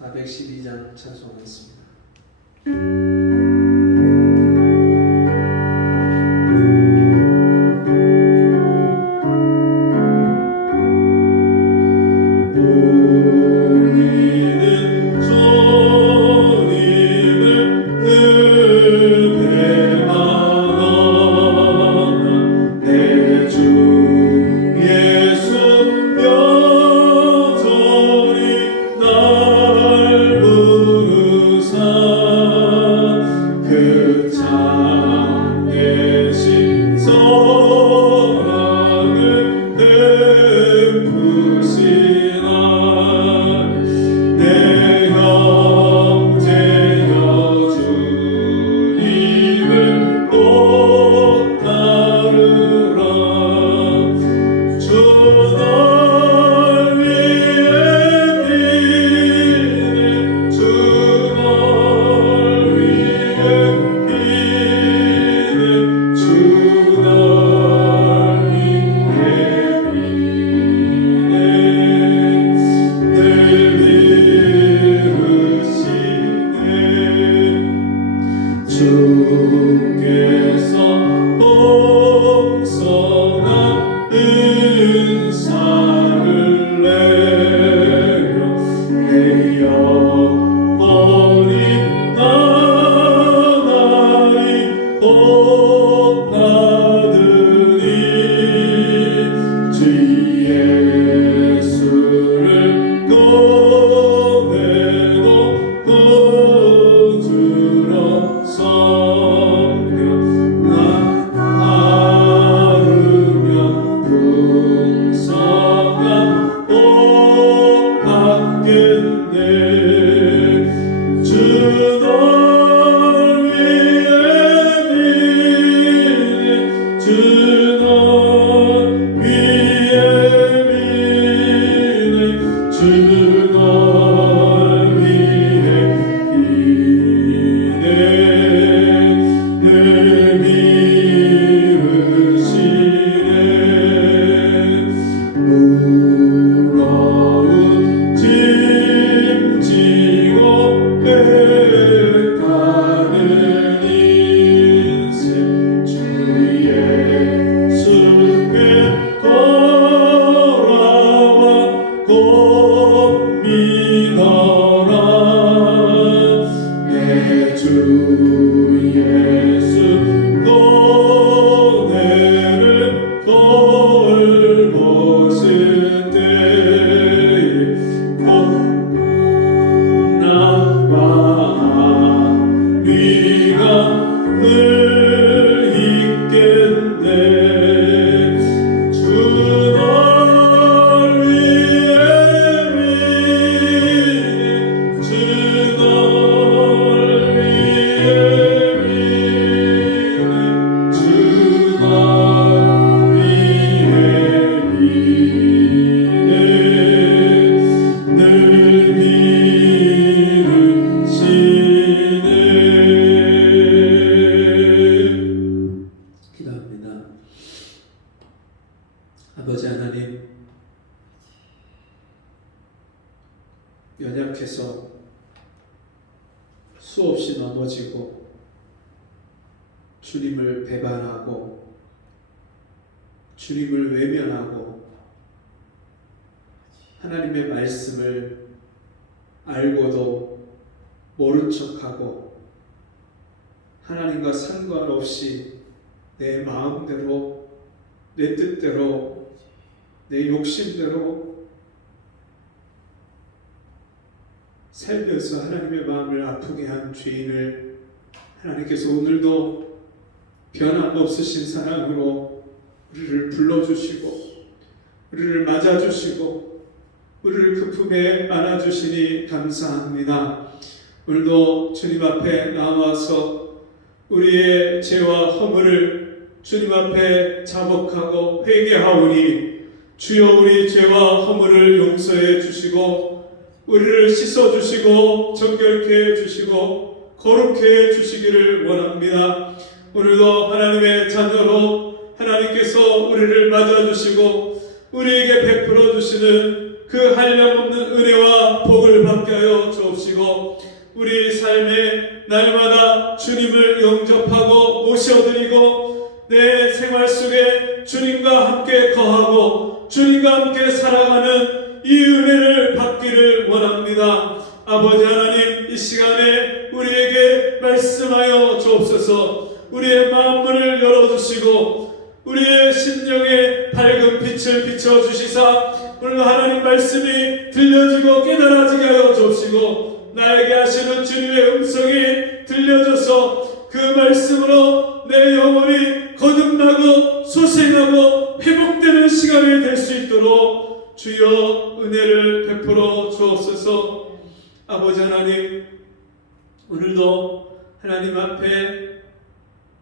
412장 찬송하겠습니다. 아버지 하나님, 연약해서 수없이 넘어지고 주님을 배반하고 주님을 외면하고 하나님의 말씀을 알고도 모른 척하고 하나님과 상관없이 내 마음대로 내 뜻대로 내 욕심대로 살면서 하나님의 마음을 아프게 한 죄인을 하나님께서 오늘도 변함없으신 사랑으로 우리를 불러주시고 우리를 맞아주시고 우리를 그 품에 안아주시니 감사합니다. 오늘도 주님 앞에 나와서 우리의 죄와 허물을 주님 앞에 자복하고 회개하오니 주여 우리 죄와 허물을 용서해 주시고 우리를 씻어주시고 정결케 해주시고 거룩해 주시기를 원합니다. 오늘도 하나님의 자녀로 하나님께서 우리를 맞아주시고 우리에게 베풀어 주시는 그 한량없는 은혜와 복을 받게 하여 주옵소서. 우리 삶에 날마다 주님을 영접하고 모셔드리고 내 생활 속에 주님과 함께 거하고 주님과 함께 살아가는 이 은혜를 받기를 원합니다. 아버지 하나님, 이 시간에 우리에게 말씀하여 주옵소서. 우리의 마음문을 열어주시고 우리의 심령에 밝은 빛을 비춰주시사 오늘 하나님 말씀이 들려지고 깨달아지게 하여 주옵시고 나에게 하시는 주님의 음성이 들려져서 그 말씀으로 내 영혼이 거듭나고 소생하고 회복되는 시간이 될 수 있도록 주여 은혜를 베풀어 주옵소서. 아버지 하나님, 오늘도 하나님 앞에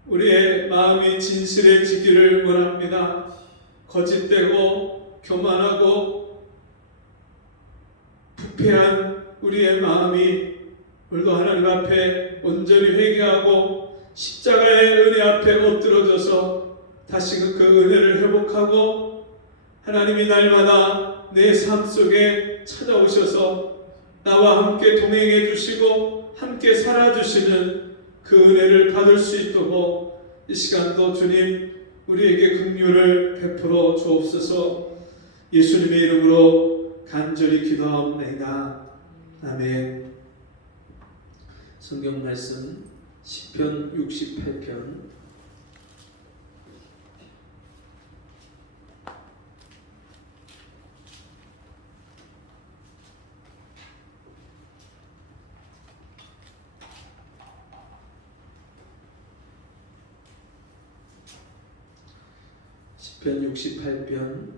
우리의 마음이 진실해지기를 원합니다. 거짓되고 교만하고 부패한 우리의 마음이 오늘도 하나님 앞에 온전히 회개하고 십자가의 은혜 앞에 엎드러져서 다시금 그 은혜를 회복하고 하나님이 날마다 내 삶 속에 찾아오셔서 나와 함께 동행해 주시고 함께 살아주시는 그 은혜를 받을 수 있도록 이 시간도 주님 우리에게 긍휼을 베풀어 주옵소서. 예수님의 이름으로 간절히 기도하옵나이다. 아멘. 성경 말씀 시편 68편 시편 68편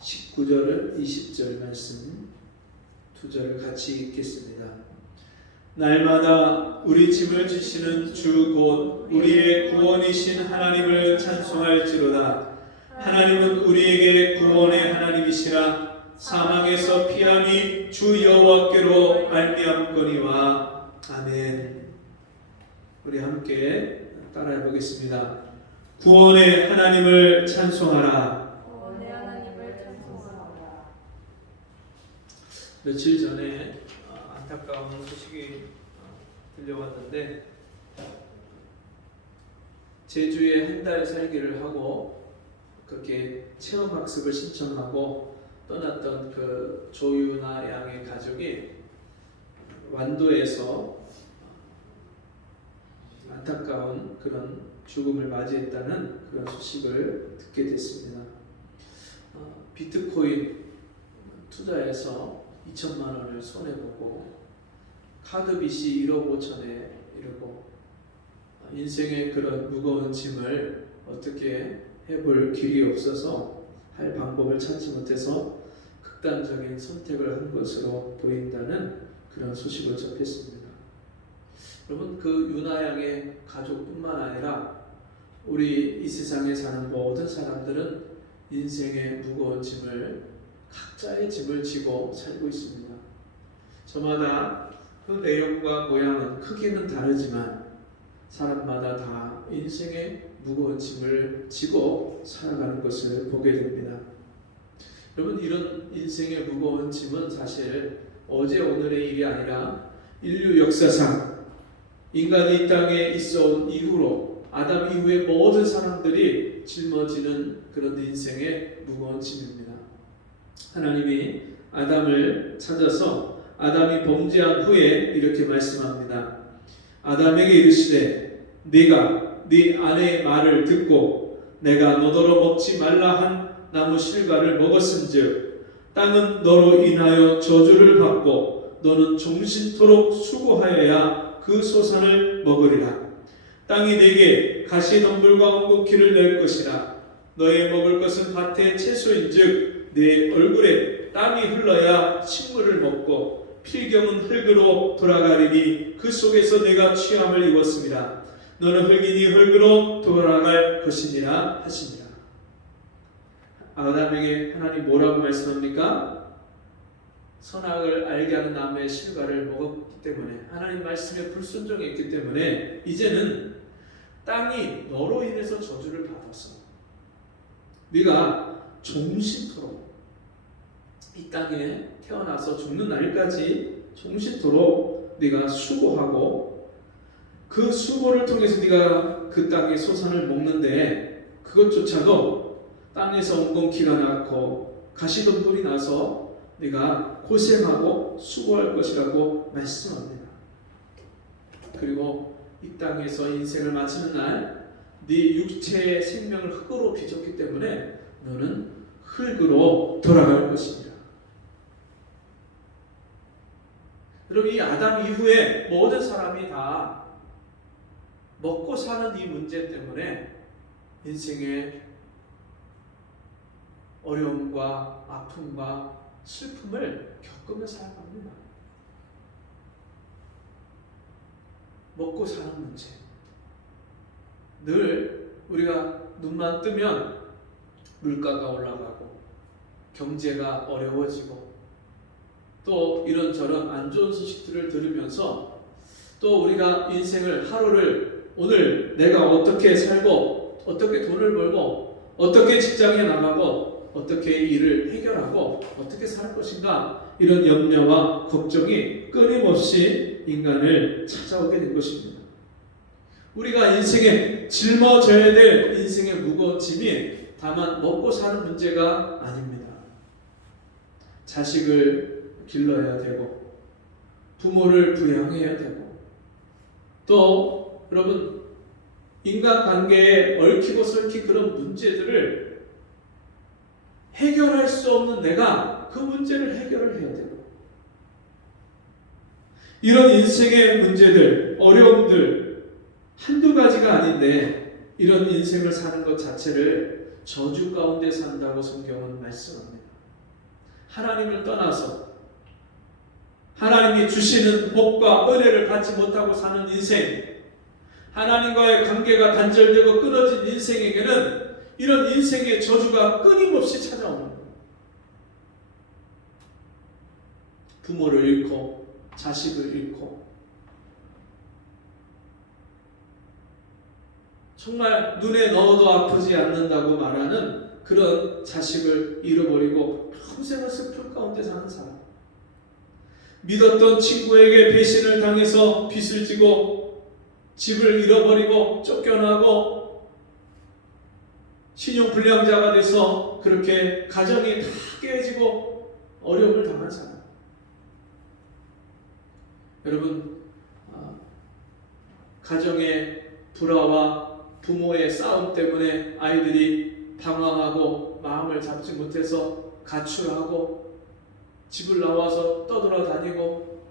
19절 20절 말씀 두 절 같이 읽겠습니다. 날마다 우리 짐을 지시는 주 곧 우리의 구원이신 하나님을 찬송할지로다. 하나님은 우리에게 구원의 하나님이시라. 사망에서 피함이 주 여호와께로 말미암거니와. 아멘. 우리 함께 따라해 보겠습니다. 구원의 하나님을 찬송하라. 구원의 하나님을 찬송하라. 며칠 전에 안타까운 소식이 들려왔는데 제주에 한 달 살기를 하고 그렇게 체험학습을 신청하고 떠났던 그 조유나 양의 가족이 완도에서 안타까운 그런 죽음을 맞이했다는 그런 소식을 듣게 됐습니다. 비트코인 투자해서 2천만 원을 손해보고 카드 빚이 1억 5천에 이르고 인생의 그런 무거운 짐을 어떻게 해볼 길이 없어서 할 방법을 찾지 못해서 극단적인 선택을 한 것으로 보인다는 그런 소식을 접했습니다. 여러분, 그 유나양의 가족뿐만 아니라 우리 이 세상에 사는 모든 사람들은 인생의 무거운 짐을 각자의 짐을 지고 살고 있습니다. 저마다 그 내용과 모양은 크기는 다르지만 사람마다 다 인생의 무거운 짐을 지고 살아가는 것을 보게 됩니다. 여러분, 이런 인생의 무거운 짐은 사실 어제 오늘의 일이 아니라 인류 역사상 인간이 이 땅에 있어온 이후로 아담 이후의 모든 사람들이 짊어지는 그런 인생의 무거운 짐입니다. 하나님이 아담을 찾아서 아담이 범죄한 후에 이렇게 말씀합니다. 아담에게 이르시되 네가 네 아내의 말을 듣고 내가 너더러 먹지 말라 한 나무 실과를 먹었은즉 땅은 너로 인하여 저주를 받고 너는 종신토록 수고하여야 그 소산을 먹으리라. 땅이 네게 가시덤불과 엉겅퀴를 낼 것이라. 너의 먹을 것은 밭의 채소인즉 네 얼굴에 땀이 흘러야 식물을 먹고 필경은 흙으로 돌아가리니 그 속에서 네가 취함을 입었습니다. 너는 흙이니 흙으로 돌아갈 것이니라 하시니라. 아담에게 하나님 뭐라고 말씀합니까? 선악을 알게 하는 나무의 실과를 먹었기 때문에, 하나님 말씀에 불순종했기 때문에 이제는 땅이 너로 인해서 저주를 받았어. 네가 종신토록 이 땅에 태어나서 죽는 날까지 종신토록 네가 수고하고 그 수고를 통해서 네가 그 땅의 소산을 먹는데 그것조차도 땅에서 엉겅퀴가 낳고 가시덤불이 나서 네가 고생하고 수고할 것이라고 말씀합니다. 그리고 이 땅에서 인생을 마치는 날 네 육체의 생명을 흙으로 빚었기 때문에 너는 흙으로 돌아갈 것입니다. 여러분, 이 아담 이후에 모든 사람이 다 먹고 사는 이 문제 때문에 인생의 어려움과 아픔과 슬픔을 겪으며 살아갑니다. 먹고 사는 문제. 늘 우리가 눈만 뜨면 물가가 올라가고 경제가 어려워지고 또 이런저런 안 좋은 소식들을 들으면서 또 우리가 인생을 하루를 오늘 내가 어떻게 살고 어떻게 돈을 벌고 어떻게 직장에 나가고 어떻게 일을 해결하고 어떻게 살 것인가 이런 염려와 걱정이 끊임없이 인간을 찾아오게 된 것입니다. 우리가 인생에 짊어져야 될 인생의 무거운 짐이 다만 먹고 사는 문제가 아닙니다. 자식을 길러야 되고 부모를 부양해야 되고 또 여러분 인간관계에 얽히고 설킨 그런 문제들을 해결할 수 없는 내가 그 문제를 해결을 해야 되고 이런 인생의 문제들, 어려움들 한두 가지가 아닌데 이런 인생을 사는 것 자체를 저주 가운데 산다고 성경은 말씀합니다. 하나님을 떠나서 하나님이 주시는 복과 은혜를 받지 못하고 사는 인생, 하나님과의 관계가 단절되고 끊어진 인생에게는 이런 인생의 저주가 끊임없이 찾아오는 거예요. 부모를 잃고 자식을 잃고 정말 눈에 넣어도 아프지 않는다고 말하는 그런 자식을 잃어버리고 평생을 슬픔 가운데 사는 사람, 믿었던 친구에게 배신을 당해서 빚을 지고 집을 잃어버리고 쫓겨나고 신용불량자가 돼서 그렇게 가정이 다 깨지고 어려움을 당한 사람. 여러분, 가정의 불화와 부모의 싸움 때문에 아이들이 방황하고 마음을 잡지 못해서 가출하고 집을 나와서 떠돌아다니고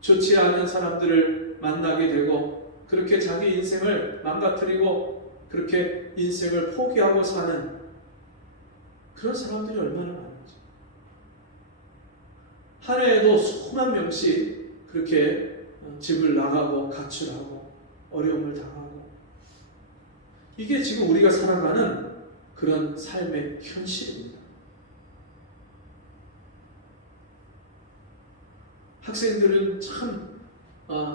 좋지 않은 사람들을 만나게 되고 그렇게 자기 인생을 망가뜨리고 그렇게 인생을 포기하고 사는 그런 사람들이 얼마나 많은지. 한 해에도 수만 명씩 그렇게 집을 나가고 가출하고 어려움을 당하고 이게 지금 우리가 살아가는 그런 삶의 현실입니다. 학생들은 참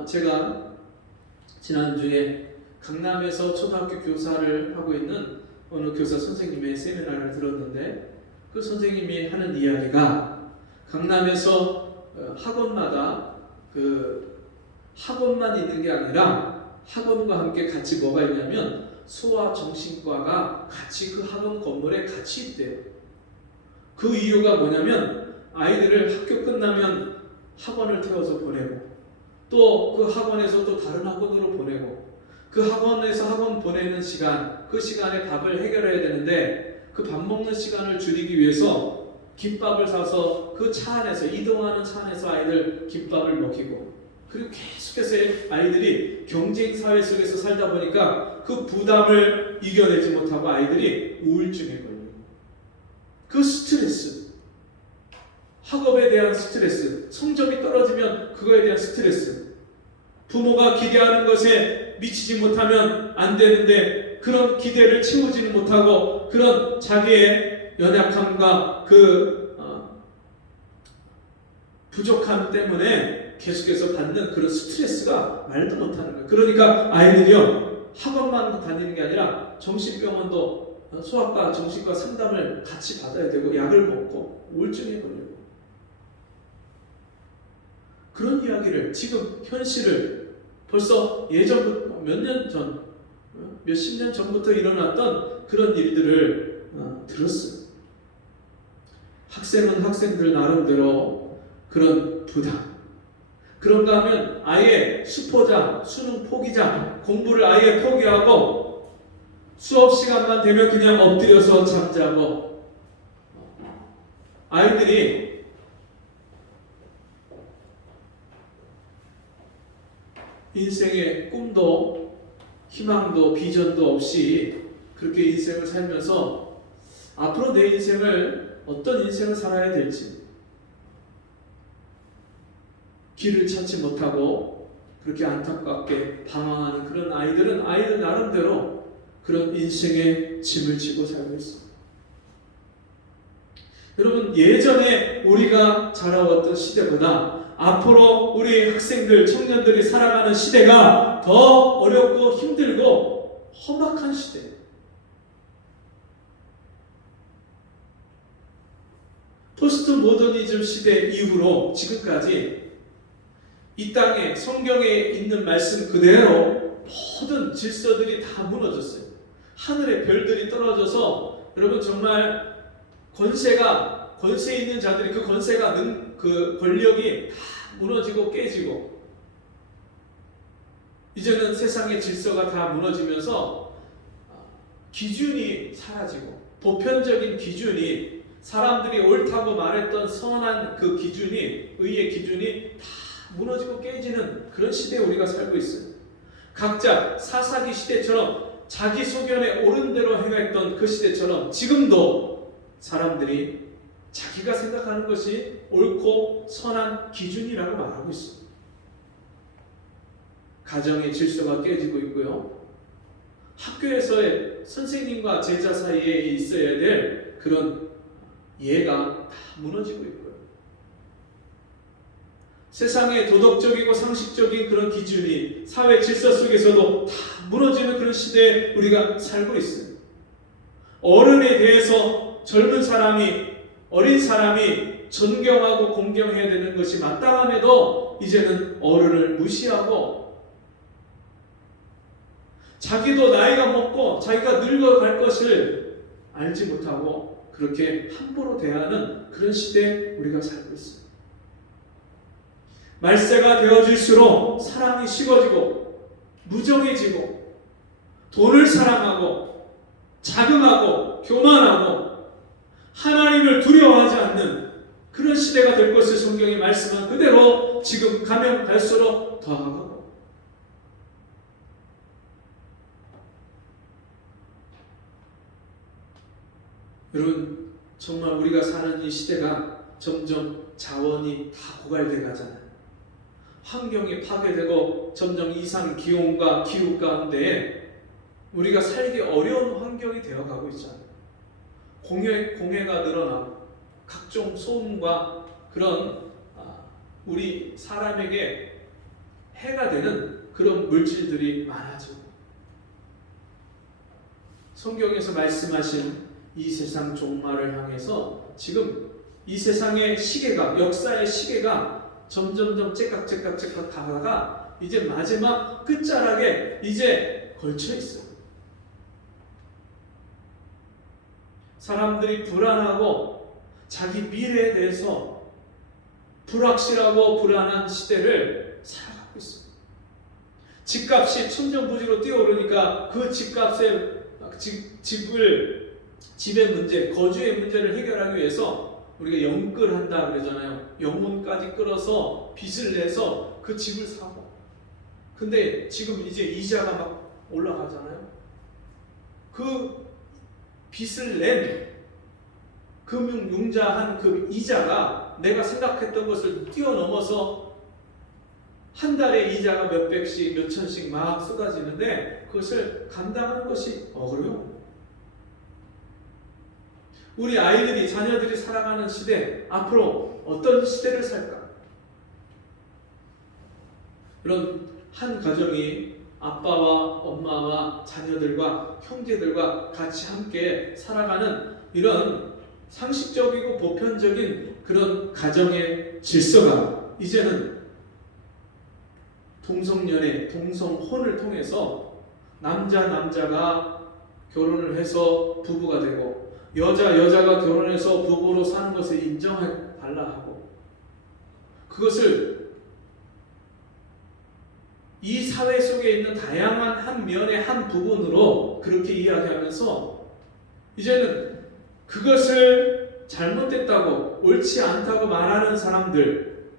제가 지난주에 강남에서 초등학교 교사를 하고 있는 어느 교사 선생님의 세미나를 들었는데 그 선생님이 하는 이야기가 강남에서 학원마다 그 학원만 있는 게 아니라 학원과 함께 같이 뭐가 있냐면 소아정신과가 같이 그 학원 건물에 같이 있대요. 그 이유가 뭐냐면 아이들을 학교 끝나면 학원을 태워서 보내고 또 그 학원에서 또 다른 학원으로 보내고 그 학원에서 학원 보내는 시간, 그 시간에 밥을 해결해야 되는데 그 밥 먹는 시간을 줄이기 위해서 김밥을 사서 그 차 안에서 이동하는 차 안에서 아이들 김밥을 먹이고 그리고 계속해서 아이들이 경쟁 사회 속에서 살다 보니까 그 부담을 이겨내지 못하고 아이들이 우울증에 걸려요. 그 스트레스, 학업에 대한 스트레스, 성적이 떨어지면 그거에 대한 스트레스, 부모가 기대하는 것에 미치지 못하면 안 되는데 그런 기대를 채우지는 못하고 그런 자기의 연약함과 그 부족함 때문에 계속해서 받는 그런 스트레스가 말도 못하는 거예요. 그러니까 아이들이요 학원만 다니는 게 아니라 정신병원도 소아과, 정신과 상담을 같이 받아야 되고 약을 먹고 우울증에 걸리고 그런 이야기를 지금 현실을 벌써 예전부터 몇 년 전, 몇십 년 전부터 일어났던 그런 일들을 들었어요. 학생은 학생들 나름대로 그런 부담. 그런가 하면 아예 수포자, 수능 포기자, 공부를 아예 포기하고 수업 시간만 되면 그냥 엎드려서 잠자고 아이들이 인생의 꿈도 희망도 비전도 없이 그렇게 인생을 살면서 앞으로 내 인생을 어떤 인생을 살아야 될지 길을 찾지 못하고 그렇게 안타깝게 방황하는 그런 아이들은 아이들 나름대로 그런 인생의 짐을 지고 살고 있습니다. 여러분, 예전에 우리가 자라왔던 시대보다 앞으로 우리 학생들, 청년들이 살아가는 시대가 더 어렵고 힘들고 험악한 시대. 포스트 모더니즘 시대 이후로 지금까지 이 땅에 성경에 있는 말씀 그대로 모든 질서들이 다 무너졌어요. 하늘의 별들이 떨어져서 여러분 정말 권세 있는 자들이 그 권세가 그 권력이 다 무너지고 깨지고 이제는 세상의 질서가 다 무너지면서 기준이 사라지고 보편적인 기준이 사람들이 옳다고 말했던 선한 그 기준이 의의 기준이 다 무너지고 깨지는 그런 시대에 우리가 살고 있어요. 각자 사사기 시대처럼 자기 소견에 옳은 대로 행했던 그 시대처럼 지금도 사람들이 자기가 생각하는 것이 옳고 선한 기준이라고 말하고 있습니다. 가정의 질서가 깨지고 있고요. 학교에서의 선생님과 제자 사이에 있어야 될 그런 이해가 다 무너지고 있고요. 세상의 도덕적이고 상식적인 그런 기준이 사회 질서 속에서도 다 무너지는 그런 시대에 우리가 살고 있어요. 어른에 대해서 젊은 사람이 어린 사람이 존경하고 공경해야 되는 것이 마땅함에도 이제는 어른을 무시하고 자기도 나이가 먹고 자기가 늙어갈 것을 알지 못하고 그렇게 함부로 대하는 그런 시대에 우리가 살고 있어요. 말세가 되어질수록 사랑이 식어지고 무정해지고 돈을 사랑하고 자금하고 교만하고 하나님을 두려워하지 않는 그런 시대가 될 것을 성경이 말씀한 그대로 지금 가면 갈수록 더하고 여러분 정말 우리가 사는 이 시대가 점점 자원이 다 고갈돼 가잖아요. 환경이 파괴되고 점점 이상 기온과 기후 가운데 우리가 살기 어려운 환경이 되어가고 있잖아요. 공해가 늘어나고 각종 소음과 그런 우리 사람에게 해가 되는 그런 물질들이 많아지고 성경에서 말씀하신 이 세상 종말을 향해서 지금 이 세상의 시계가 역사의 시계가 점점점 째깍째깍 가다가 이제 마지막 끝자락에 이제 걸쳐 있어요. 사람들이 불안하고 자기 미래에 대해서 불확실하고 불안한 시대를 살아가고 있습니다. 집값이 천정부지로 뛰어오르니까 그 집의 문제, 거주의 문제를 해결하기 위해서 우리가 영끌한다 그러잖아요. 영혼까지 끌어서 빚을 내서 그 집을 사고. 근데 지금 이제 이자가 막 올라가잖아요. 그 빚을 낸 금융융자한 그 이자가 내가 생각했던 것을 뛰어넘어서 한 달에 이자가 몇 백씩 몇 천씩 막 쏟아지는데 그것을 감당하는 것이 어려워요. 우리 아이들이 자녀들이 살아가는 시대 앞으로 어떤 시대를 살까? 이런 한 가정이 아빠와 엄마와 자녀들과 형제들과 같이 함께 살아가는 이런 상식적이고 보편적인 그런 가정의 질서가 이제는 동성연애, 동성혼을 통해서 남자가 결혼을 해서 부부가 되고 여자가 결혼해서 부부로 사는 것을 인정해 달라 하고, 그것을 이 사회 속에 있는 다양한 한 면의 한 부분으로 그렇게 이야기하면서 이제는 그것을 잘못됐다고 옳지 않다고 말하는 사람들,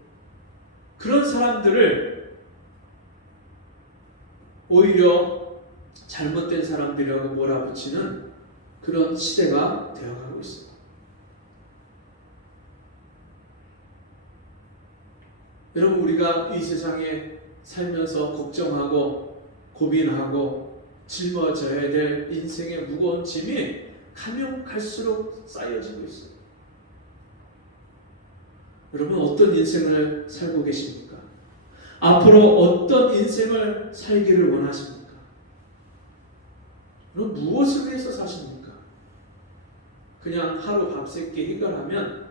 그런 사람들을 오히려 잘못된 사람들이라고 몰아붙이는 그런 시대가 되어가고 있습니다. 여러분, 우리가 이 세상에 살면서 걱정하고 고민하고 짊어져야 될 인생의 무거운 짐이 가면 갈수록 쌓여지고 있어요. 여러분, 어떤 인생을 살고 계십니까? 앞으로 어떤 인생을 살기를 원하십니까? 여러분, 무엇을 위해서 사십니까? 그냥 하루 밥새끼 해결하면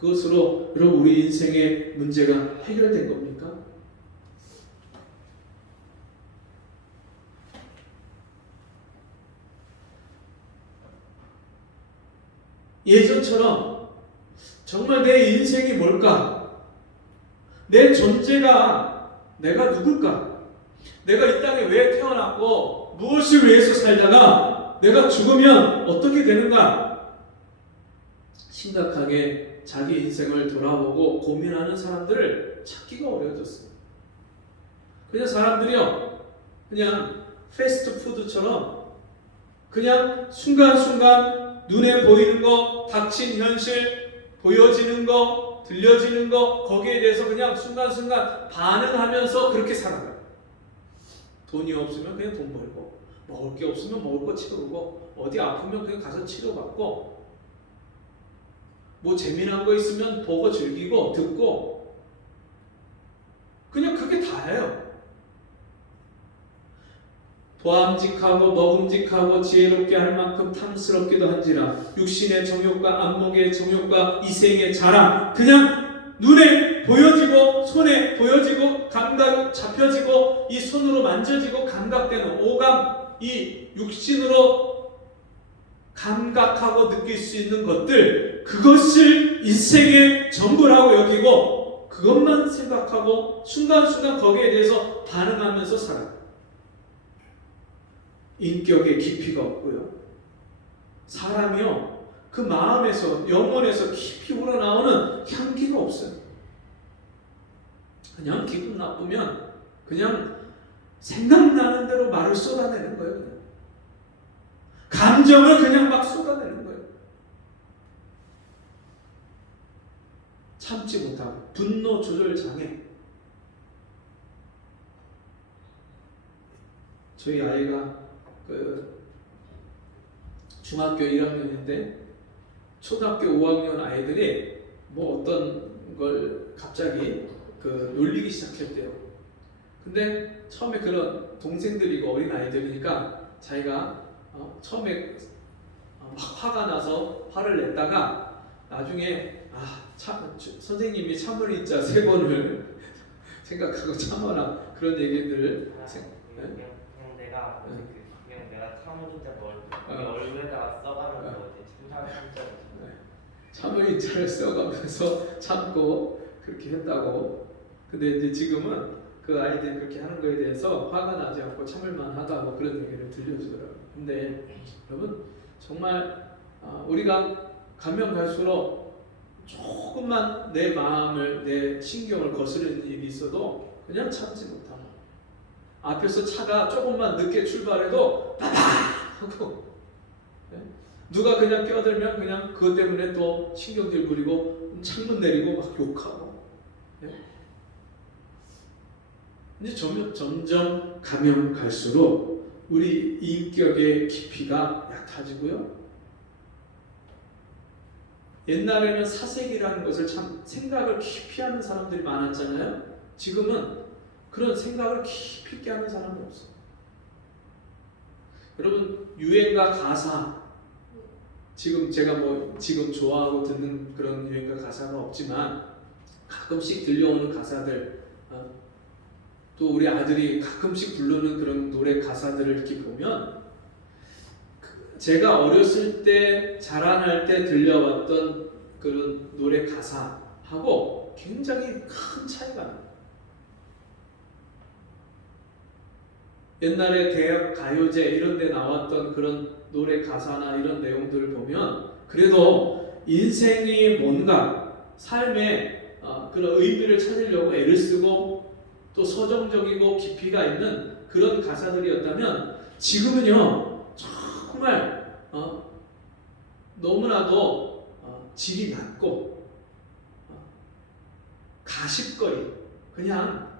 그것으로 여러분 우리 인생의 문제가 해결된 겁니까? 예전처럼 정말 내 인생이 뭘까? 내 존재가 내가 누굴까? 내가 이 땅에 왜 태어났고 무엇을 위해서 살다가 내가 죽으면 어떻게 되는가? 심각하게 자기 인생을 돌아보고 고민하는 사람들을 찾기가 어려워졌어요. 그냥 사람들이요, 그냥 패스트푸드처럼 그냥 순간순간 눈에 보이는 거, 닥친 현실, 보여지는 거, 들려지는 거, 거기에 대해서 그냥 순간순간 반응하면서 그렇게 살아가요. 돈이 없으면 그냥 돈 벌고, 먹을 게 없으면 먹을 거 채우고, 어디 아프면 그냥 가서 치료받고, 뭐 재미난 거 있으면 보고 즐기고 듣고, 그냥 그게 다예요. 보암직하고 먹음직하고 지혜롭게 할 만큼 탐스럽기도 한지라 육신의 정욕과 안목의 정욕과 이생의 자랑, 그냥 눈에 보여지고 손에 보여지고 감각 잡혀지고 이 손으로 만져지고 감각되는 오감, 이 육신으로 감각하고 느낄 수 있는 것들, 그것을 인생의 전부라고 여기고 그것만 생각하고 순간순간 거기에 대해서 반응하면서 살아요. 인격의 깊이가 없고요. 사람이요, 그 마음에서, 영혼에서 깊이 우러나오는 향기가 없어요. 그냥 기분 나쁘면 그냥 생각나는 대로 말을 쏟아내는 거예요. 그냥. 감정을 그냥 막 쏟아내는 거예요. 참지 못하고 분노 조절 장애. 저희 아이가 중학교 1학년인데 초등학교 5학년 아이들이 뭐 어떤 걸 갑자기 놀리기 시작했대요. 근데 처음에 그런 동생들이고 어린 아이들이니까 자기가 처음에 막 화가 나서 화를 냈다가 나중에 선생님이 참을인자 3번을 생각하고 참아라, 그런 얘기들. 내가 참을인자 얼굴에다가 써가면서 참을인자를 써가면서 참고 그렇게 했다고. 근데 이제 지금은 그 아이들이 그렇게 하는 거에 대해서 화가 나지 않고 참을만하다고 그런 얘기를 들려주더라고요. 근데 여러분, 정말 우리가 가면 갈수록 조금만 내 마음을, 내 신경을 거스르는 일이 있어도 그냥 참지 못하고, 앞에서 차가 조금만 늦게 출발해도 빠박 하고, 누가 그냥 끼어들면 그냥 그것 때문에 또 신경질 부리고 창문 내리고 막 욕하고. 이제 점점 가면 갈수록 우리 인격의 깊이가 얕아지고요. 옛날에는 사색이라는 것을 참 생각을 깊이 하는 사람들이 많았잖아요. 지금은 그런 생각을 깊이 있게 하는 사람은 없어요. 여러분, 유행가 가사, 지금 제가 지금 좋아하고 듣는 그런 유행가 가사가 없지만 가끔씩 들려오는 가사들, 또 우리 아들이 가끔씩 부르는 그런 노래 가사들을 이렇게 보면 제가 어렸을 때 자라날 때 들려왔던 그런 노래 가사하고 굉장히 큰 차이가 나요. 옛날에 대학 가요제 이런 데 나왔던 그런 노래 가사나 이런 내용들을 보면 그래도 인생이 뭔가 삶에 그런 의미를 찾으려고 애를 쓰고 또 서정적이고 깊이가 있는 그런 가사들이었다면 지금은요 정말 너무나도 질이 낮고 가십거리 그냥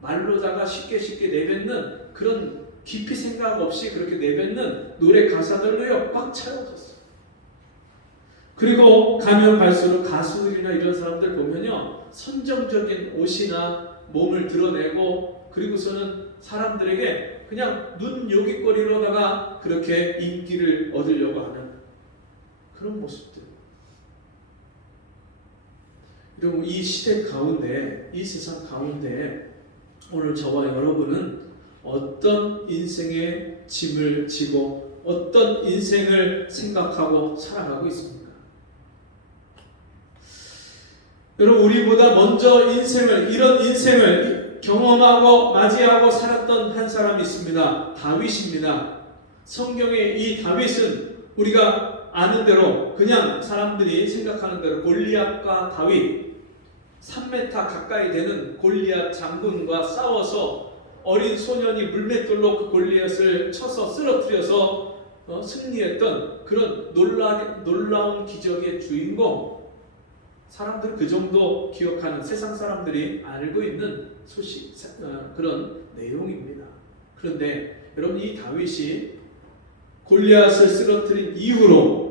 말로다가 쉽게 내뱉는 그런 깊이 생각 없이 그렇게 내뱉는 노래 가사들로요 꽉 채워졌어요. 그리고 가면 갈수록 가수들이나 이런 사람들 보면요 선정적인 옷이나 몸을 드러내고 그리고서는 사람들에게 그냥 눈요깃거리로다가 그렇게 인기를 얻으려고 하는 그런 모습들. 여러분 이 시대 가운데 이 세상 가운데 오늘 저와 여러분은 어떤 인생의 짐을 지고 어떤 인생을 생각하고 살아가고 있습니까? 여러분 우리보다 먼저 이런 인생을 경험하고 맞이하고 살았던 한 사람이 있습니다. 다윗입니다. 성경의 이 다윗은 우리가 아는 대로 그냥 사람들이 생각하는 대로 골리앗과 다윗 3m 가까이 되는 골리앗 장군과 싸워서 어린 소년이 물맷돌로 그 골리앗을 쳐서 쓰러뜨려서 승리했던 그런 놀라운 기적의 주인공. 사람들 그 정도 기억하는 세상 사람들이 알고 있는 소식 그런 내용입니다. 그런데 여러분 이 다윗이 골리앗을 쓰러뜨린 이후로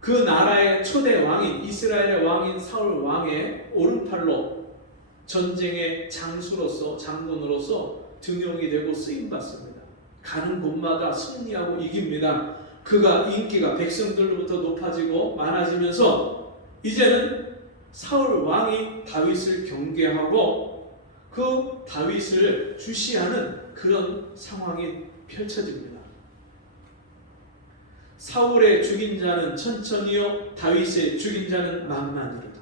그 나라의 초대 왕인 이스라엘의 왕인 사울 왕의 오른팔로 전쟁의 장수로서 장군으로서 등용이 되고 쓰임 받습니다. 가는 곳마다 승리하고 이깁니다. 그가 인기가 백성들로부터 높아지고 많아지면서 이제는 사울 왕이 다윗을 경계하고 그 다윗을 주시하는 그런 상황이 펼쳐집니다. 사울의 죽인 자는 천천히요 다윗의 죽인 자는 만만이로다.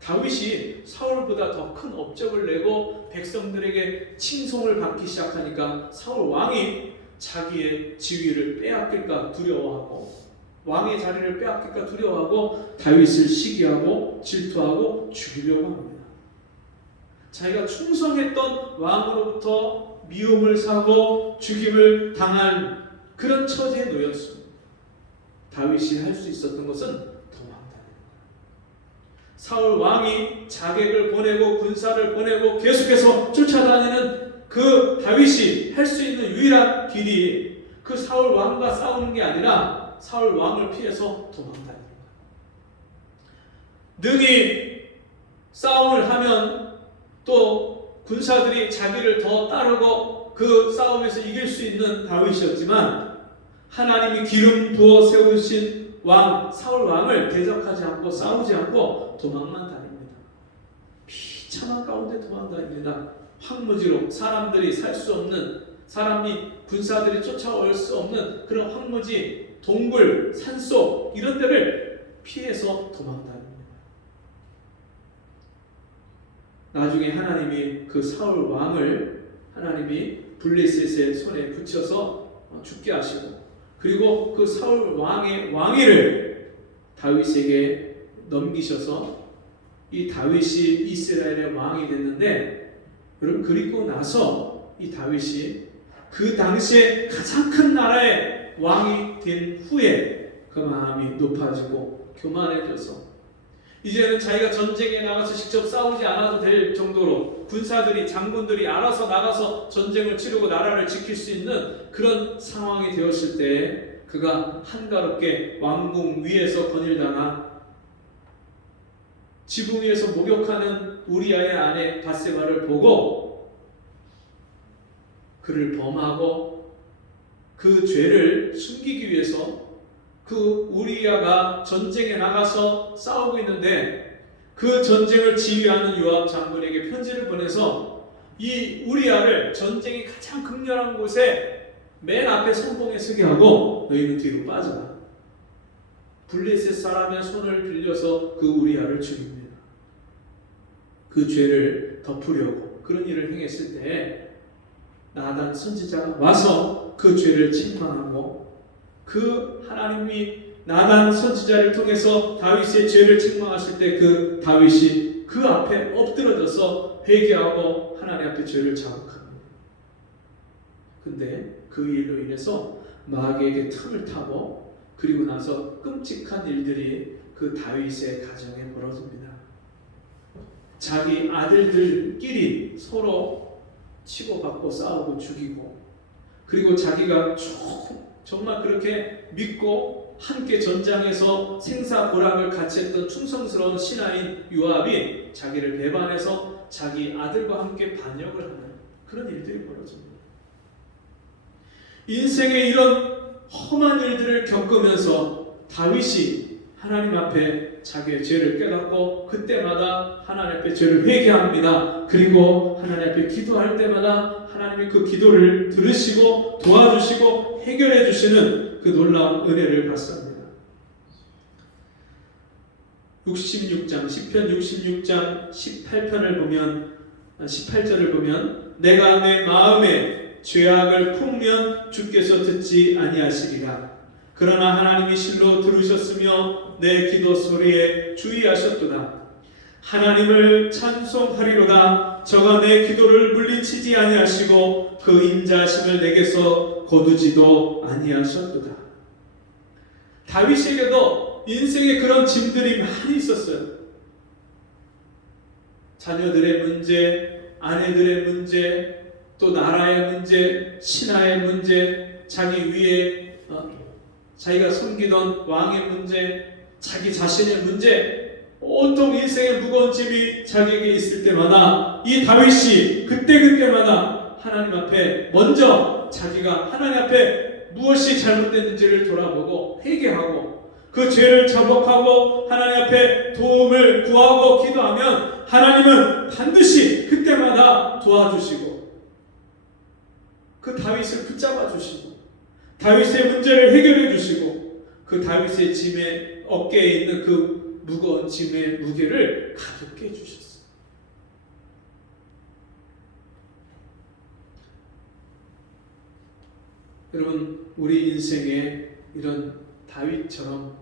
다윗이 사울보다 더 큰 업적을 내고 백성들에게 칭송을 받기 시작하니까 사울 왕이 자기의 지위를 빼앗길까 두려워하고 왕의 자리를 빼앗길까 두려워하고 다윗을 시기하고 질투하고 죽이려고 합니다. 자기가 충성했던 왕으로부터 미움을 사고 죽임을 당한 그런 처지에 놓였습니다. 다윗이 할 수 있었던 것은 도망다니는 거예요. 사울 왕이 자객을 보내고 군사를 보내고 계속해서 쫓아다니는 그 다윗이 할 수 있는 유일한 길이 그 사울 왕과 싸우는 게 아니라 사울 왕을 피해서 도망다니는 거예요. 능히 싸움을 하면 또 군사들이 자기를 더 따르고 그 싸움에서 이길 수 있는 다윗이었지만 하나님이 기름 부어 세우신 왕 사울 왕을 대적하지 않고 싸우지 않고 도망만 다닙니다. 비참한 가운데 도망다닙니다. 황무지로 사람들이 살 수 없는 사람이 군사들이 쫓아올 수 없는 그런 황무지 동굴 산속 이런 데를 피해서 도망다닙니다. 나중에 하나님이 그 사울 왕을 하나님이 블레셋의 손에 붙여서 죽게 하시고 그리고 그 사울 왕의 왕위를 다윗에게 넘기셔서 이 다윗이 이스라엘의 왕이 됐는데 여러분 그리고 나서 이 다윗이 그 당시에 가장 큰 나라의 왕이 된 후에 그 마음이 높아지고 교만해져서 이제는 자기가 전쟁에 나가서 직접 싸우지 않아도 될 정도로 군사들이 장군들이 알아서 나가서 전쟁을 치르고 나라를 지킬 수 있는 그런 상황이 되었을 때 그가 한가롭게 왕궁 위에서 거닐다가 지붕 위에서 목욕하는 우리아의 아내 밧세바를 보고 그를 범하고 그 죄를 숨기기 위해서 그 우리아가 전쟁에 나가서 싸우고 있는데 그 전쟁을 지휘하는 요압 장군에게 편지를 보내서 이 우리아를 전쟁이 가장 극렬한 곳에 맨 앞에 선봉에 서게 하고 너희는 뒤로 빠져라. 블레셋 사람의 손을 빌려서 그 우리아를 죽입니다. 그 죄를 덮으려고 그런 일을 행했을 때 나단 선지자가 와서 그 죄를 책망하고 그 하나님이 나단 선지자를 통해서 다윗의 죄를 책망하실 때 그 다윗이 그 앞에 엎드러져서 회개하고 하나님 앞에 죄를 자복합니다. 근데 그 일로 인해서 마귀에게 틈을 타고 그리고 나서 끔찍한 일들이 그 다윗의 가정에 벌어집니다. 자기 아들들끼리 서로 치고받고 싸우고 죽이고 그리고 자기가 정말 그렇게 믿고 함께 전장에서 생사고락을 같이 했던 충성스러운 신하인 요압이 자기를 배반해서 자기 아들과 함께 반역을 하는 그런 일들이 벌어집니다. 인생의 이런 험한 일들을 겪으면서 다윗이 하나님 앞에 자기의 죄를 깨닫고 그때마다 하나님 앞에 죄를 회개합니다. 그리고 하나님 앞에 기도할 때마다 하나님이 그 기도를 들으시고 도와주시고 해결해 주시는 그 놀라운 은혜를 받습니다. 66장 시편 66장 18편을 보면 18절을 보면 내가 내 마음에 죄악을 품으면 주께서 듣지 아니하시리라. 그러나 하나님이 실로 들으셨으며 내 기도 소리에 주의하셨도다. 하나님을 찬송하리로다. 저가 내 기도를 물리치지 아니하시고 그 인자하심을 내게서 거두지도 아니하셨도다. 다윗에게도 인생에 그런 짐들이 많이 있었어요. 자녀들의 문제, 아내들의 문제, 또 나라의 문제, 신하의 문제, 자기 위에 자기가 섬기던 왕의 문제, 자기 자신의 문제, 온통 인생의 무거운 짐이 자기에게 있을 때마다 이 다윗이 그때마다 하나님 앞에 먼저 자기가 하나님 앞에 무엇이 잘못됐는지를 돌아보고 회개하고 그 죄를 자복하고 하나님 앞에 도움을 구하고 기도하면 하나님은 반드시 그때마다 도와주시고 그 다윗을 붙잡아 주시고 다윗의 문제를 해결해 주시고 그 다윗의 짐에 어깨에 있는 그 무거운 짐의 무게를 가볍게 해주셨어요. 여러분 우리 인생에 이런 다윗처럼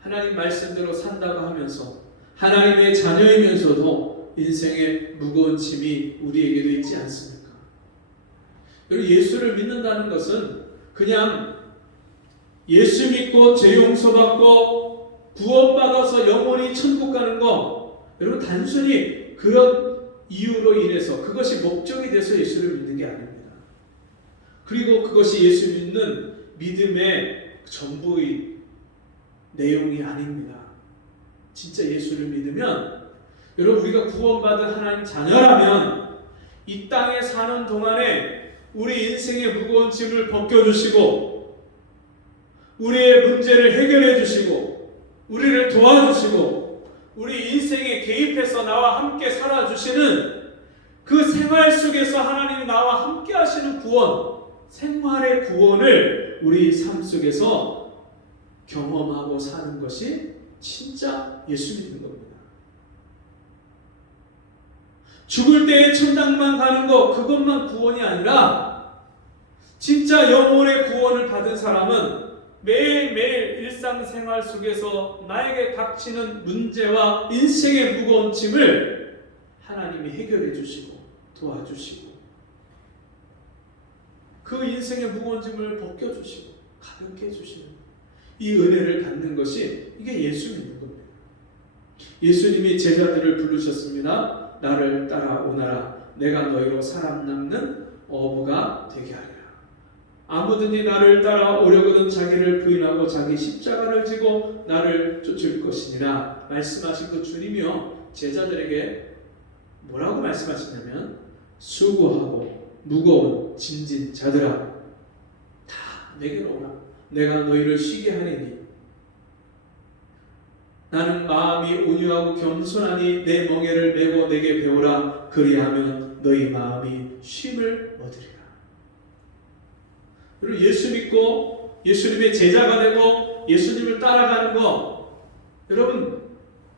하나님 말씀대로 산다고 하면서 하나님의 자녀이면서도 인생의 무거운 짐이 우리에게도 있지 않습니까? 여러분 예수를 믿는다는 것은 그냥 예수 믿고 죄 용서받고 구원받아서 영원히 천국 가는 거 여러분 단순히 그런 이유로 인해서 그것이 목적이 돼서 예수를 믿는 게 아닙니다. 그리고 그것이 예수 믿는 믿음의 전부의 내용이 아닙니다. 진짜 예수를 믿으면 여러분 우리가 구원받은 하나님 자녀라면 이 땅에 사는 동안에 우리 인생의 무거운 짐을 벗겨주시고 우리의 문제를 해결해 주시고 우리를 도와주시고 우리 인생에 개입해서 나와 함께 살아주시는 그 생활 속에서 하나님이 나와 함께 하시는 구원, 생활의 구원을 우리 삶 속에서 경험하고 사는 것이 진짜 예수 믿는 겁니다. 죽을 때에 천당만 가는 거 그것만 구원이 아니라 진짜 영혼의 구원을 받은 사람은 매일매일 일상생활 속에서 나에게 닥치는 문제와 인생의 무거운 짐을 하나님이 해결해 주시고 도와주시고 그 인생의 무거운 짐을 벗겨주시고 가볍게 해주시는 이 은혜를 받는 것이 이게 예수 믿는 겁니다. 예수님이 제자들을 부르셨습니다. 나를 따라오너라. 내가 너희로 사람 낚는 어부가 되게 하리라. 아무든지 나를 따라오려거든 자기를 부인하고 자기 십자가를 지고 나를 쫓을 것이니라. 말씀하신 그 주님이요 제자들에게 뭐라고 말씀하시냐면 수고하고 무거운 짐진 자들아 다 내게로 오라. 내가 너희를 쉬게 하리니 나는 마음이 온유하고 겸손하니 내 멍에를 메고 내게 배우라. 그리하면 너희 마음이 쉼을 얻으리라. 그리고 예수 믿고 예수님의 제자가 되고 예수님을 따라가는 거, 여러분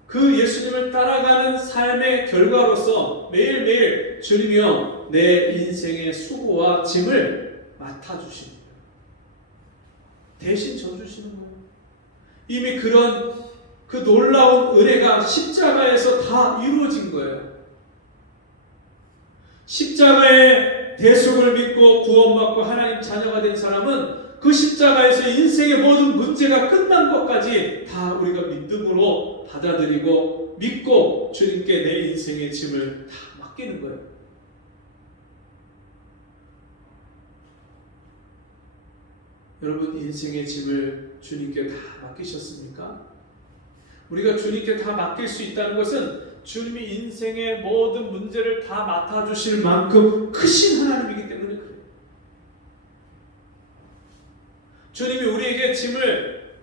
그 예수님을 따라가는 삶의 결과로서 매일매일 주님이여 내 인생의 수고와 짐을 맡아주시는 거예요. 대신 져주시는 거예요. 이미 그런 그 놀라운 은혜가 십자가에서 다 이루어진 거예요. 십자가의 대속을 믿고 구원받고 하나님 자녀가 된 사람은 그 십자가에서 인생의 모든 문제가 끝난 것까지 다 우리가 믿음으로 받아들이고 믿고 주님께 내 인생의 짐을 다 맡기는 거예요. 여러분 인생의 짐을 주님께 다 맡기셨습니까? 우리가 주님께 다 맡길 수 있다는 것은 주님이 인생의 모든 문제를 다 맡아주실 만큼 크신 하나님이기 때문에 그래요. 주님이 우리에게 짐을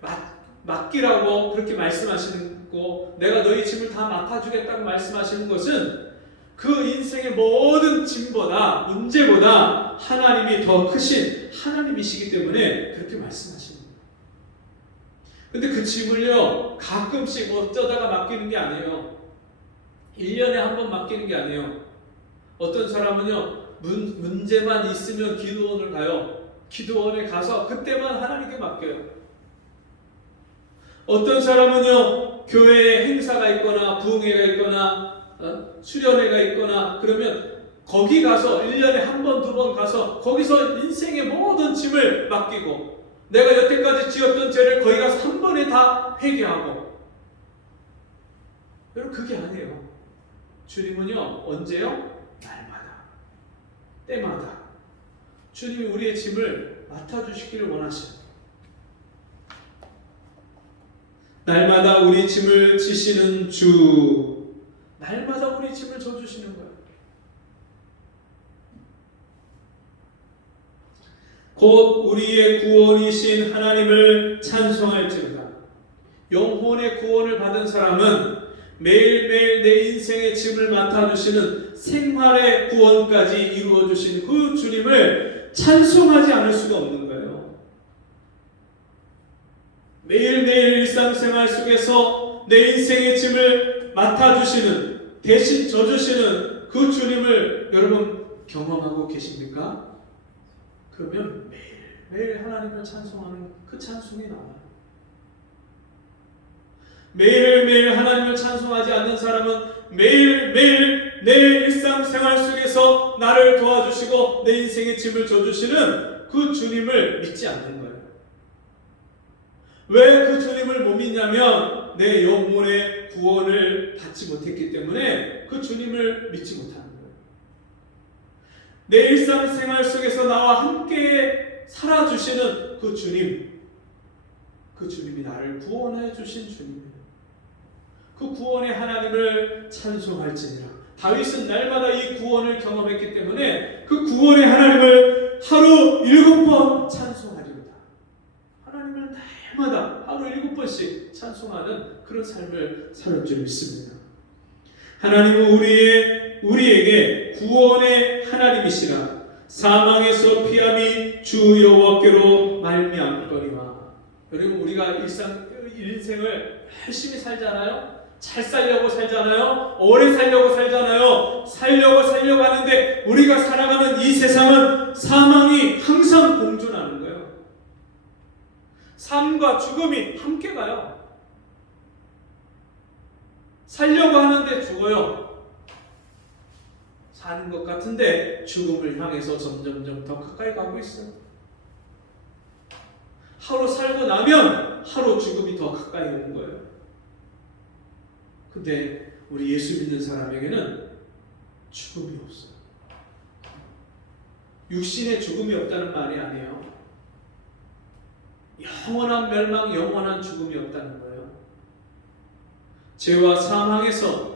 맡기라고 그렇게 말씀하시는 거, 내가 너희 짐을 다 맡아주겠다고 말씀하시는 것은 그 인생의 모든 짐보다 문제보다 하나님이 더 크신 하나님이시기 때문에 그렇게 말씀하시는 거예요. 근데 그 짐을요 가끔씩 어쩌다가 맡기는 게 아니에요. 1년에 한 번 맡기는 게 아니에요. 어떤 사람은요 문제만 있으면 기도원을 가요. 기도원에 가서 그때만 하나님께 맡겨요. 어떤 사람은요 교회에 행사가 있거나 부흥회가 있거나 수련회가 있거나 그러면 거기 가서 1년에 한 번, 두 번 가서 거기서 인생의 모든 짐을 맡기고 내가 여태까지 지었던 죄를 거기 가서 한 번에 다 회개하고. 여러분 그게 아니에요. 주님은요 언제요? 날마다 때마다 주님이 우리의 짐을 맡아주시기를 원하십니다. 날마다 우리 짐을 지시는 주, 날마다 우리 짐을 져주시는 거예요. 곧 우리의 구원이신 하나님을 찬송할지로다. 영혼의 구원을 받은 사람은 매일매일 내 인생의 짐을 맡아주시는 생활의 구원까지 이루어주신 그 주님을 찬송하지 않을 수가 없는 거예요. 매일매일 일상생활 속에서 내 인생의 짐을 맡아주시는, 대신 져주시는 그 주님을 여러분 경험하고 계십니까? 그러면 매일매일 하나님을 찬송하는 그 찬송이 나와요. 매일매일 하나님을 찬송하지 않는 사람은 매일매일 내 일상생활 속에서 나를 도와주시고 내 인생의 짐을 져주시는 그 주님을 믿지 않는 거예요. 왜 그 주님을 못 믿냐면 내 영혼의 구원을 받지 못했기 때문에 그 주님을 믿지 못하는 거예요. 내 일상생활 속에서 나와 함께 살아주시는 그 주님, 그 주님이 나를 구원해 주신 주님이에요. 그 구원의 하나님을 찬송할지니라. 다윗은 날마다 이 구원을 경험했기 때문에 그 구원의 하나님을 하루 7번 찬송하리로다. 하나님을 날마다 하루 7번씩 찬송하는 그런 삶을 살 줄 믿습니다. 하나님은 우리에게 구원의 하나님이시라. 사망에서 피함이 주 여호와께로 말미암거니와. 여러분 우리가 인생을 열심히 살잖아요. 잘 살려고 살잖아요. 오래 살려고 살잖아요. 살려고 하는데 우리가 살아가는 이 세상은 사망이 항상 공존하는 거예요. 삶과 죽음이 함께 가요. 살려고 하는데 죽어요. 사는 것 같은데 죽음을 향해서 점점점 더 가까이 가고 있어요. 하루 살고 나면 하루 죽음이 더 가까이 오는 거예요. 근데 우리 예수 믿는 사람에게는 죽음이 없어요. 육신의 죽음이 없다는 말이 아니에요. 영원한 멸망, 영원한 죽음이 없다는 거예요. 죄와 사망에서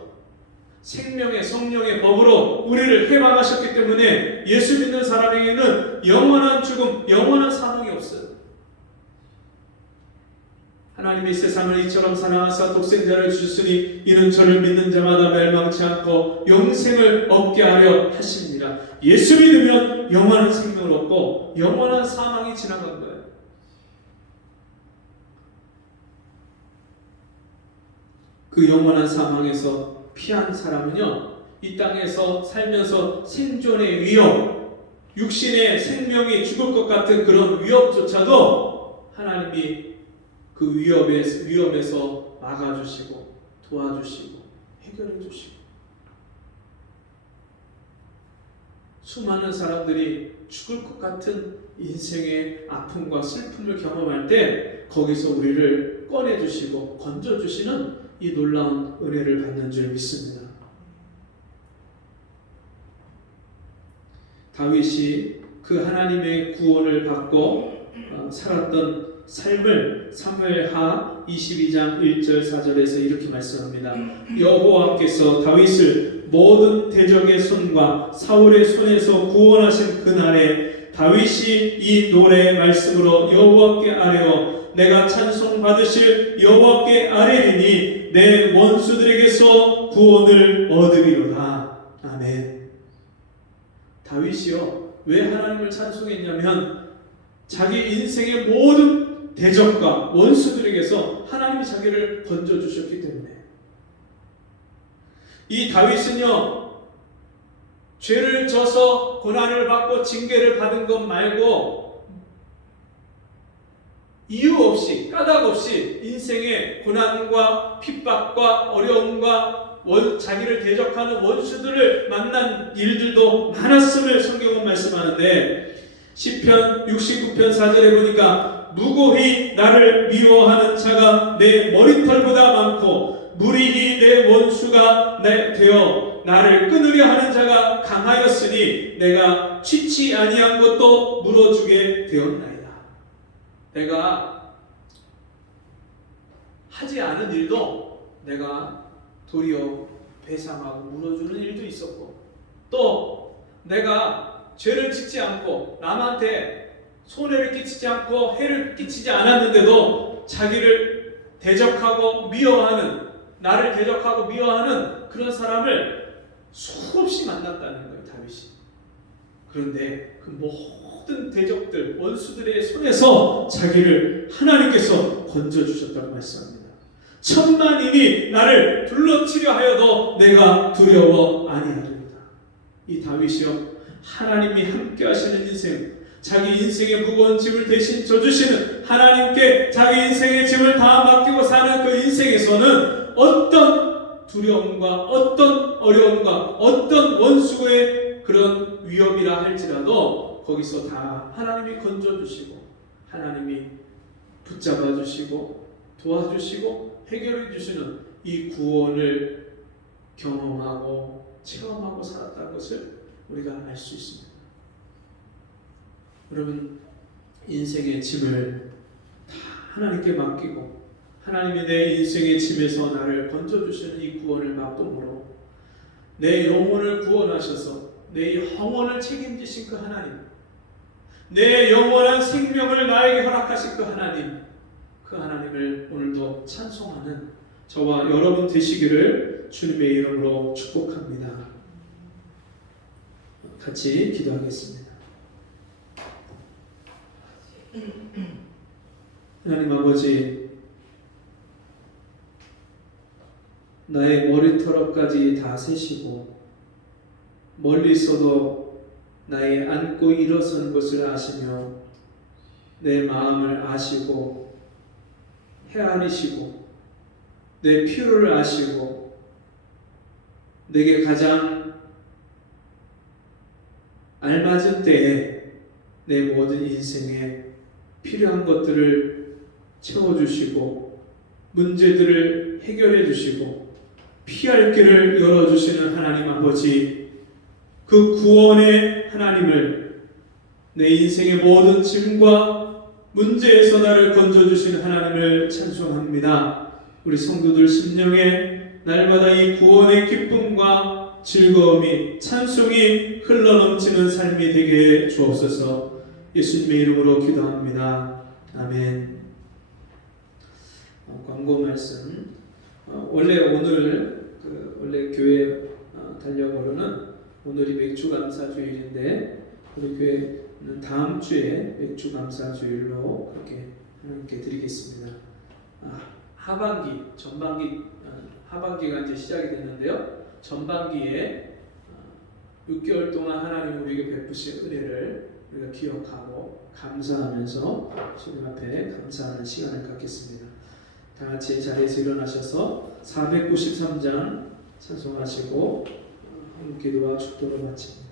생명의 성령의 법으로 우리를 해방하셨기 때문에 예수 믿는 사람에게는 영원한 죽음, 영원한 사망이 없어요. 하나님이 세상을 이처럼 사랑하사 독생자를 주셨으니 이는 저를 믿는 자마다 멸망치 않고 영생을 얻게 하려 하십니다. 예수 믿으면 영원한 생명을 얻고 영원한 사망이 지나간 거예요. 그 영원한 사망에서 피한 사람은요, 이 땅에서 살면서 생존의 위협, 육신의 생명이 죽을 것 같은 그런 위협조차도 하나님이 그 위험에서 막아주시고 도와주시고 해결해주시고, 수많은 사람들이 죽을 것 같은 인생의 아픔과 슬픔을 경험할 때 거기서 우리를 꺼내주시고 건져주시는 이 놀라운 은혜를 받는 줄 믿습니다. 다윗이 그 하나님의 구원을 받고 살았던 삶을 사무엘하 22장 1절 4절에서 이렇게 말씀합니다. 여호와께서 다윗을 모든 대적의 손과 사울의 손에서 구원하신 그날에 다윗이 이 노래의 말씀으로 여호와께 아뢰어 내가 찬송 받으실 여호와께 아뢰리니 내 원수들에게서 구원을 얻으리로다. 아멘. 다윗이요, 왜 하나님을 찬송했냐면 자기 인생의 모든 대적과 원수들에게서 하나님이 자기를 건져주셨기 때문에. 이 다윗은요, 죄를 져서 고난을 받고 징계를 받은 것 말고 이유 없이 까닭 없이 인생의 고난과 핍박과 어려움과 자기를 대적하는 원수들을 만난 일들도 많았음을 성경은 말씀하는데, 시편 69편 4절에 보니까 무고히 나를 미워하는 자가 내 머리털보다 많고 무리히 내 원수가 되어 나를 끊으려 하는 자가 강하였으니 내가 취치 아니한 것도 물어주게 되었나이다. 내가 하지 않은 일도 내가 도리어 배상하고 물어주는 일도 있었고, 또 내가 죄를 짓지 않고 남한테 손해를 끼치지 않고 해를 끼치지 않았는데도 자기를 대적하고 미워하는, 나를 대적하고 미워하는 그런 사람을 수없이 만났다는 거예요, 다윗이. 그런데 그 모든 대적들, 원수들의 손에서 자기를 하나님께서 건져주셨다고 말씀합니다. 천만인이 나를 둘러치려 하여도 내가 두려워 아니하리로다. 이 다윗이요, 하나님이 함께 하시는 인생, 자기 인생의 무거운 짐을 대신 져주시는 하나님께 자기 인생의 짐을 다 맡기고 사는 그 인생에서는 어떤 두려움과 어떤 어려움과 어떤 원수의 그런 위협이라 할지라도 거기서 다 하나님이 건져주시고 하나님이 붙잡아 주시고 도와주시고 해결해 주시는 이 구원을 경험하고 체험하고 살았다는 것을 우리가 알 수 있습니다. 여러분, 인생의 짐을 다 하나님께 맡기고 하나님이 내 인생의 짐에서 나를 건져주시는 이 구원을 맛보므로 내 영혼을 구원하셔서 내 영혼을 책임지신 그 하나님, 내 영원한 생명을 나에게 허락하신 그 하나님, 그 하나님을 오늘도 찬송하는 저와 여러분 되시기를 주님의 이름으로 축복합니다. 같이 기도하겠습니다. 하나님 아버지, 나의 머리털까지 다 세시고 멀리서도 나의 안고 일어서는 것을 아시며 내 마음을 아시고 헤아리시고 내 필요를 아시고 내게 가장 알맞은 때에 내 모든 인생에 필요한 것들을 채워주시고 문제들을 해결해 주시고 피할 길을 열어주시는 하나님 아버지, 그 구원의 하나님을 내 인생의 모든 짐과 문제에서 나를 건져주시는 하나님을 찬송합니다. 우리 성도들 심령에 날마다 이 구원의 기쁨과 즐거움이, 찬송이 흘러넘치는 삶이 되게 주옵소서. 예수님의 이름으로 기도합니다. 아멘. 광고 말씀. 원래 오늘 원래 교회 달력으로는 오늘이 맥주 감사 주일인데 우리 교회는 다음 주에 맥주 감사 주일로 그렇게 하나님께 드리겠습니다. 하반기, 전반기, 하반기가 이제 시작이 됐는데요. 전반기에 6개월 동안 하나님 우리에게 베푸신 은혜를 우리가 기억하고 감사하면서 주님 앞에 감사하는 시간을 갖겠습니다. 다 같이 자리에서 일어나셔서 493장 찬송하시고 기도와 축도를 마칩니다.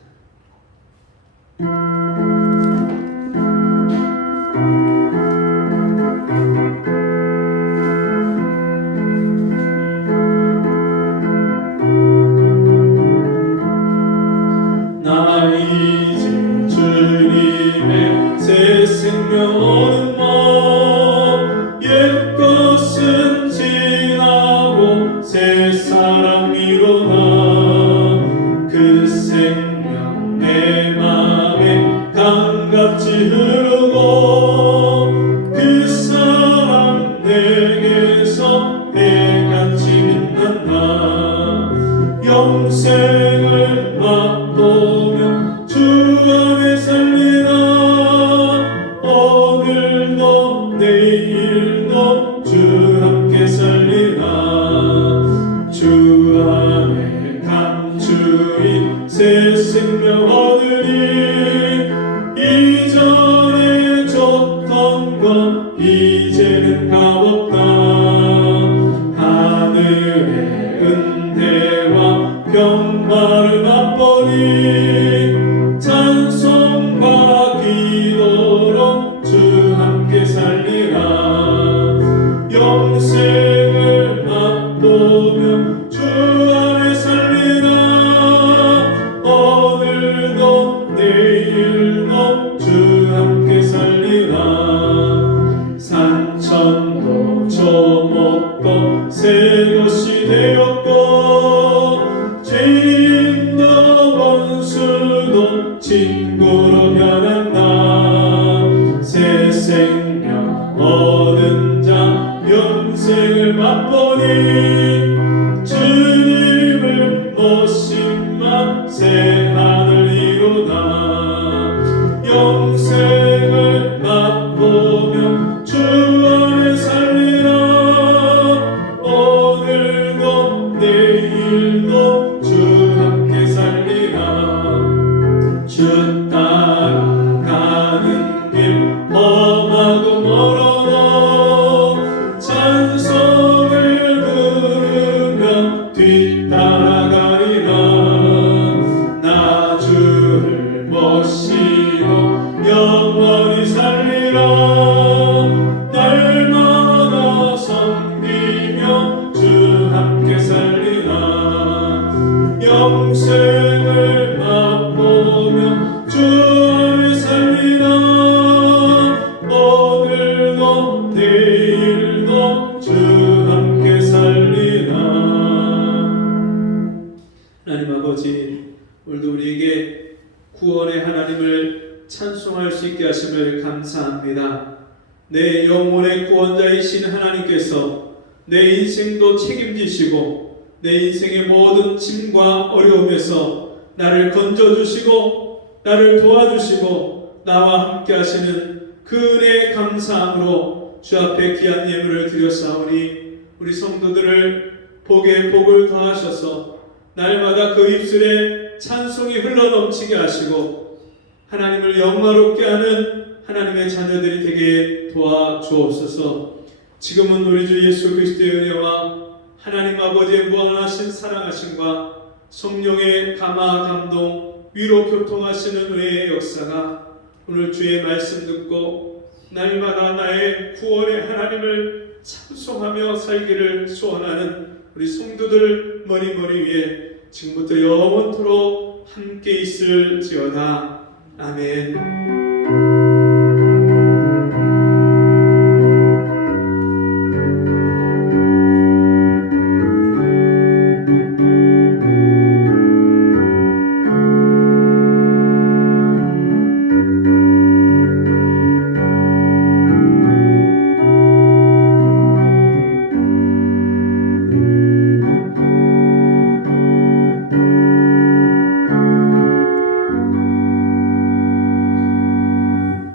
나 이제 주님의 새 생명 얻은 옛 것은 지나고 새 사랑이로다. 그 생명 내 맘에 강같이 흐르고 그 사랑 내게서 배같이 빛난다. 영생을 맛보며 주 안에 살리라. 오늘도 내일도 주 함께 살리라. 주 안에 감추인 새 생명 얻으니 이전에 줬던 것 이제는 값없다. 하늘의 은혜와 평화를 맛보니 찬송과 기도로 주 함께 살리라. 영생을 맛보며 주 안에 살리라. 오늘도 내일도 주 함께 살리라. 산천도 조목도 새 것이 되었고 죄인도 원수도 친구로 변한다. 새 생명 얻은 자 영생을 맛보니 주님을 모심만 새 하늘 이루다. 영생을 맛보며 주 안에 살리라. 오늘도 내일도 주 함께 살리라. 주 따라가는 길 험하고 멀어도 찬송을 부르며 뒤따라가리라. 나 주를 모시고 영원히 살리라. 날마다 섬기며 주 함께 살리라. 영생을 맛보며 주 안에 살리라. 오늘도 내일도 주 함께 살리라. 하나님 아버지, 오늘도 우리에게 구원의 하나님을 찬송할 수 있게 하심을 감사합니다. 내 영혼의 구원자이신 하나님께서 내 인생도 책임지시고 내 인생의 모든 짐과 어려움에서 나를 건져주시고 나를 도와주시고 나와 함께 하시는 그 은혜에 감사함으로 주 앞에 귀한 예물을 드렸사오니 우리 성도들을 복에 복을 더하셔서 날마다 그 입술에 찬송이 흘러넘치게 하시고 하나님을 영화롭게 하는 하나님의 자녀들이 되게 도와주옵소서. 지금은 우리 주 예수 그리스도의 은혜와 하나님 아버지의 무한하신 사랑하심과 성령의 감화 감동 위로 교통하시는 은혜의 역사가 오늘 주의 말씀 듣고 날마다 나의 구원의 하나님을 찬송하며 살기를 소원하는 우리 성도들 머리 위에 지금부터 영원토록 함께 있을지어다. 아멘.